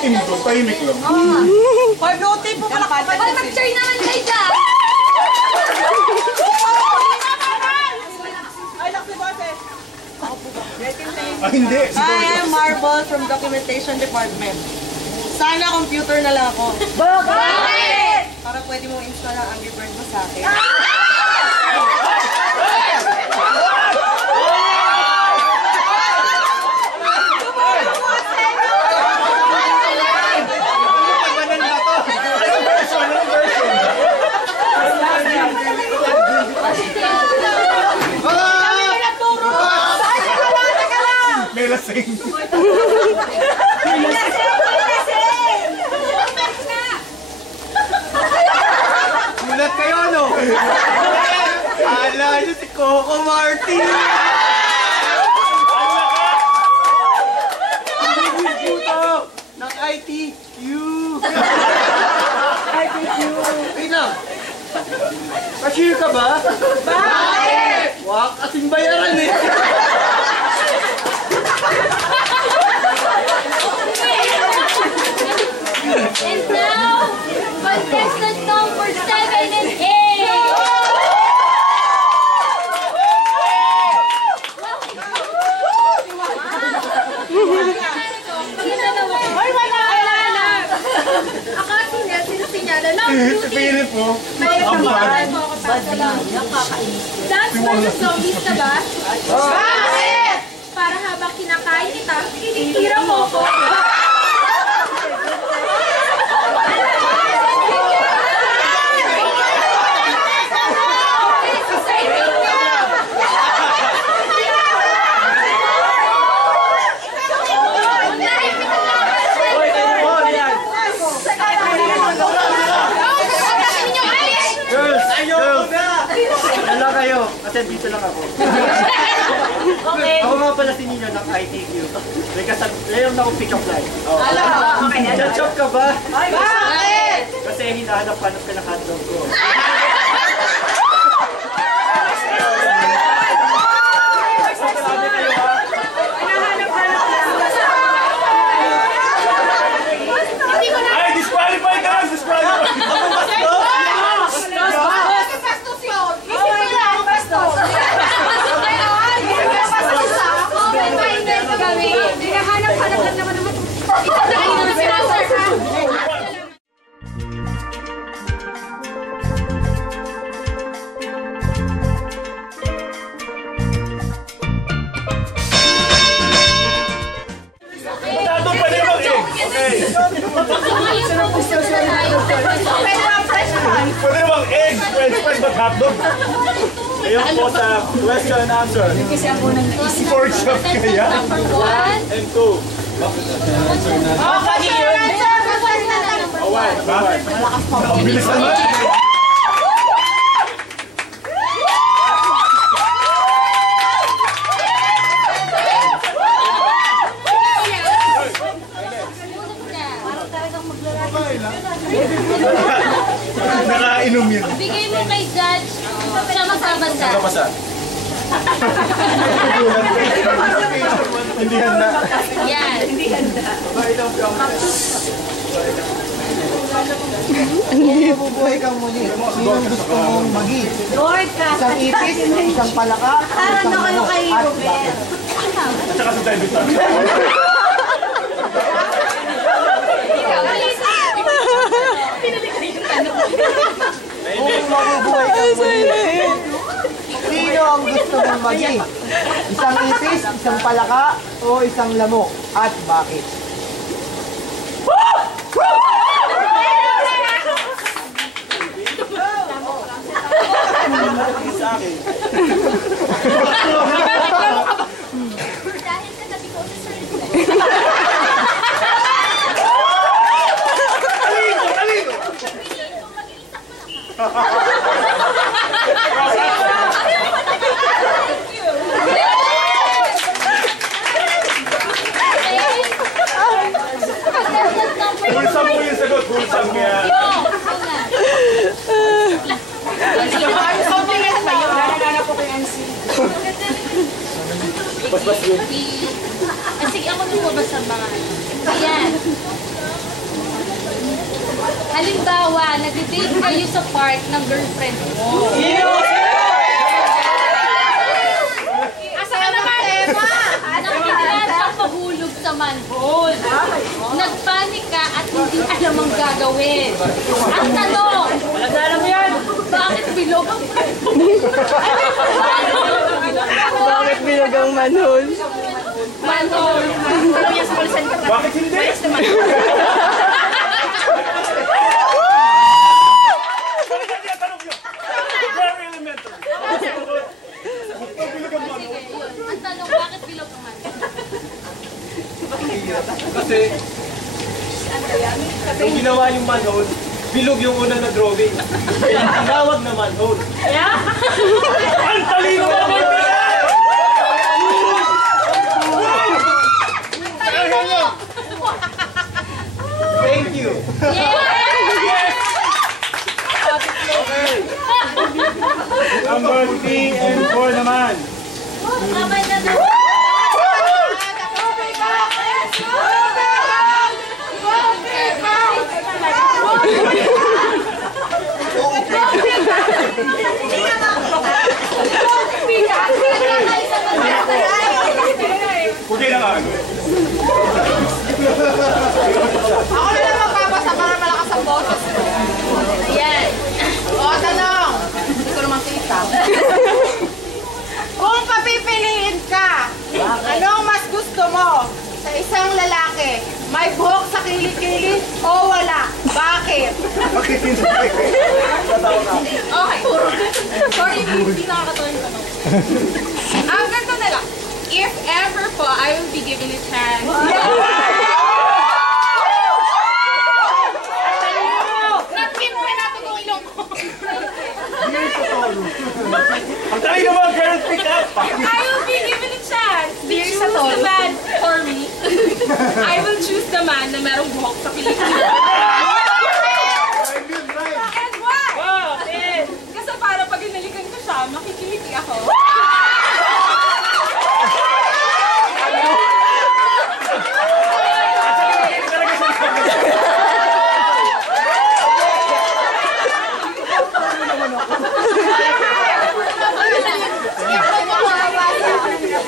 team doon? Tahimik lang. Hoy, blue team po pala. Hoy, mag-cheer naman kayo dyan! Ay, naku, boses. Hindi. I am Marble from Documentation Department. Sana computer na lang ako. Bakit? Para pwede mo install ang Angry Bird mo sa akin. May lasing. Mulat kayo, no? Ala nyo si Coco Martin! Ng ITQ! ITQ! Wait lang! Cashier ka ba? Bakit? Wak, kasing bayaran eh! And now, contestant number 7 and 8! Hoy, wala! Akala niya, sinusinyala lang. Si Philip po. May kapatid mo ako pa sa Dance versus Zombies na ba? Bakit? Para habang kinakain kita, tinitira mo ko. Dala kayo, kasi dito lang ako. Okay. Ako nga pala si Nino ng ITQ. May layong na akong pick-up line. Chat-shop ka ba? Bakit? Kasi hinahanap-hanap ka ng hotdog ko. Ay, disqualify ka! Disqualify! Open-minded kami. Hinahanap-hanap lang naman naman. Ito na kayo na sinasar ha. Tatong pa rin mag Okay. Pwede bang egg, french fries, but hotdog? Ngayon po sa question and answer. Pork chop kaya? Number 1. And 2. Awan, bakit? Ang bilis naman. Nakainom yun. Bigay mo kay Judge siya magbabasa. Kamasa. Hindi handa. Yan. Bubuhay kang muli. Sino gusto mong magi? Isang ipis, isang palaka, isang ano, at bakit? At saka sa diabetes. Kung mabubuhay kang muli, sino ang gusto mong magi? Isang ipis, isang palaka, o isang lamok? At bakit? Dahil ka nabi ko sa survey. Bulsam mo yung sagot, bulsam kaya. Basbas yun. Sige, ako nung mabasa mga. Ayan. Halimbawa, nag-date kayo sa park ng girlfriend mo. Asa ka naman? Nakikita ang pahulog sa manhole. Nagpanik ka at hindi alam ang gagawin. Ang tanong, bakit bilog ang Bakit bilog ang manhole? manhole? Bakit hindi? Very elementary. Ang tanong, bakit bilog ang manhole? Kasi, nung ginawa yung manhole, bilog yung unang na drawing. Kaya tinawag na manhole. Ang talino mo mo! Thank you. Number 3 and 4 naman. Kamay na doon. Okay na nga. Ako na lang magbabasa para malakas ang boses. Ayan. O, tanong. Hindi ko naman kita. Kung papipiliin ka, anong mas gusto mo sa isang lalaki? May buhok sa kilikili o wala? Bakit? Okay. Sorry, hindi nakakatawa yung tanong. Ang ganito na lang. If ever po, I will be given a chance. Napin mo na ito kung ilong ko. Ang talino mo, girl, pick up! I will be given a chance to choose the man for me. I will choose the man na merong buhok sa kilikili. And why? Kasi para pag inalikan ko siya, makikiliti ako.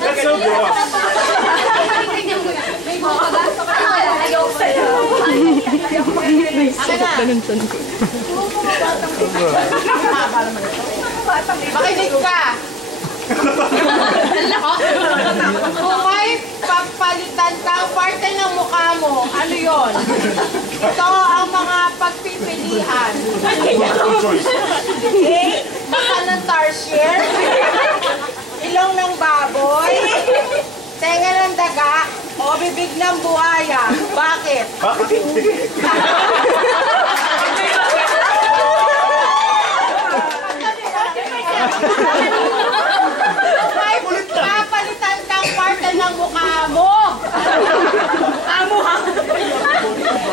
That's so gross. Makinig ka. Kung may papalitan kang parte ng mukha mo, ano yon? Ito ang mga pagpipilian. Okay? Mata ng tarsier, ilong ng baboy, tenga ng daga, o bibig ng buhaya. Bakit? Bakit hindi? May papalitan kang parte ng mukha mo. Amo ha?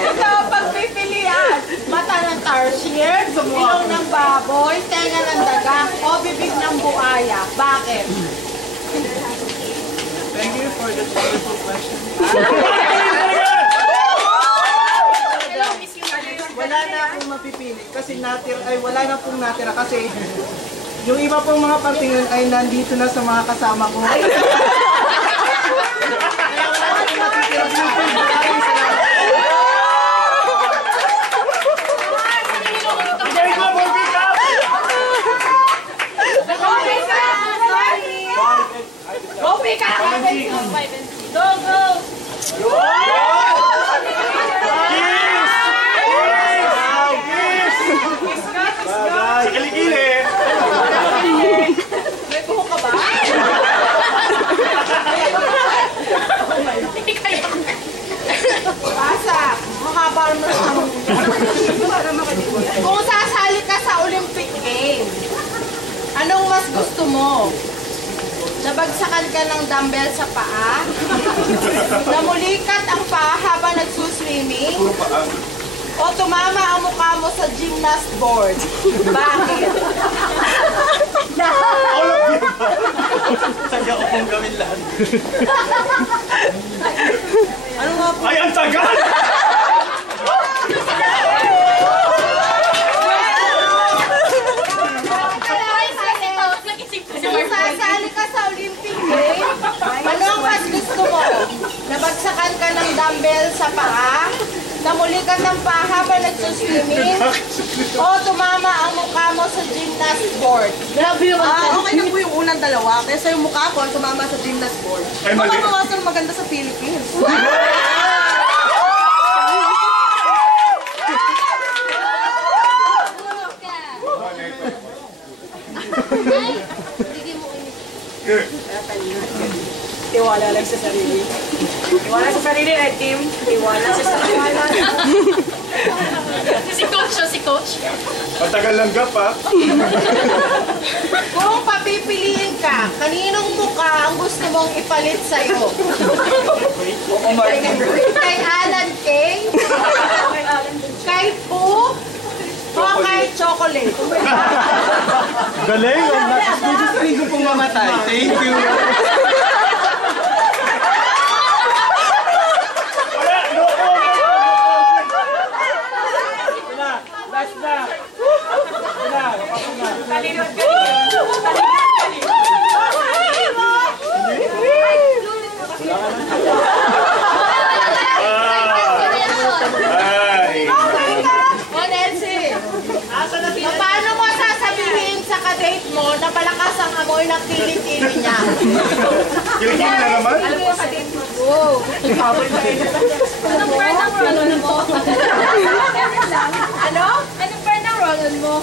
Ito, pagpipilian. Mata ng tarsier, ilong ng baboy, tenga ng daga, o bibig ng buhaya. Bakit? Thank you for the wonderful question. Wala na akong mapipili kasi wala na pong natira kasi yung iba pong mga partingan ay nandito na sa mga kasama ko. Kaya wala na akong matitira. Maraming salamat. Very good, more pick up! Go pick up! 5 and 6. Go, go! Sa kilikili! May buhok ka ba? Basa. Mahaba mo Kung sasali ka sa Olympic Games, anong mas gusto mo? Nabagsakan ka ng dumbbell sa paa? Namulikat ang paa habang nagsuswimming? O tumama ang mukha mo sa gymnast board? Bakit? All of you! Sadya ko pong gawin lahat. Ano nga po? Ay, ang tagal! dumbbell sa paa, namulikat ang paa habang nagsuswimming, o tumama ang mukha mo sa gymnast board. Okay na po yung unang dalawa. Kesa yung mukha ko, tumama sa gymnast board. Ay, mali. Baka mawasan maganda sa Philippines. Ay, bigyan mo ulit. Tiwala lang sa sarili. Tiwala sa sarili, Red Team. Tiwala sa sarili. Si Coach, si Coach. Matagal lang gap ha. Kung papipiliin ka, kaninong mukha ang gusto mong ipalit sa'yo? Kay Alan Kay? Kay Pooh? O kay Chocolate? Galing. Gusto rin ko pong mamatay. Thank you. Wala. No. Last na. Ay. O Nancy, paano mo sasabihin sa kadate mo na malakas ang amoy ng kilikili niya? Kilikili na naman. Wow. Anong brand ang roll-on mo? Ano? Anong brand ang roll-on mo?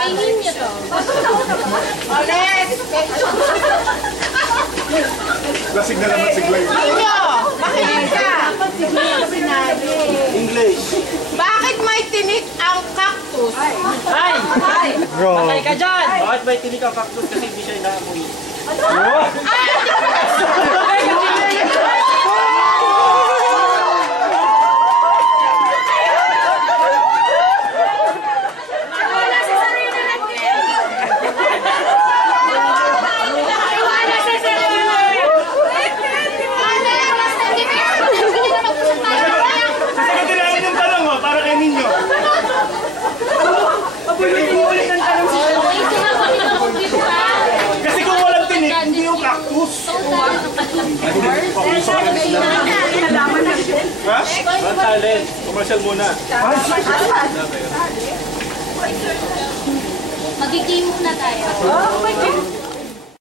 May ninyo to. O next. Lasig na naman si Glenn. Ninyo, makinig ka. English. Bakit may tinik ang cactus? Patay ka dyan! Bakit may tinig ang cactus kasi hindi siya inaamoy? Sige, tirahin yung tanong mo para kay Ninyo. Kasi kung walang tinik, hindi yung cactus. Ha? Talent. Commercial muna. Magigame muna tayo.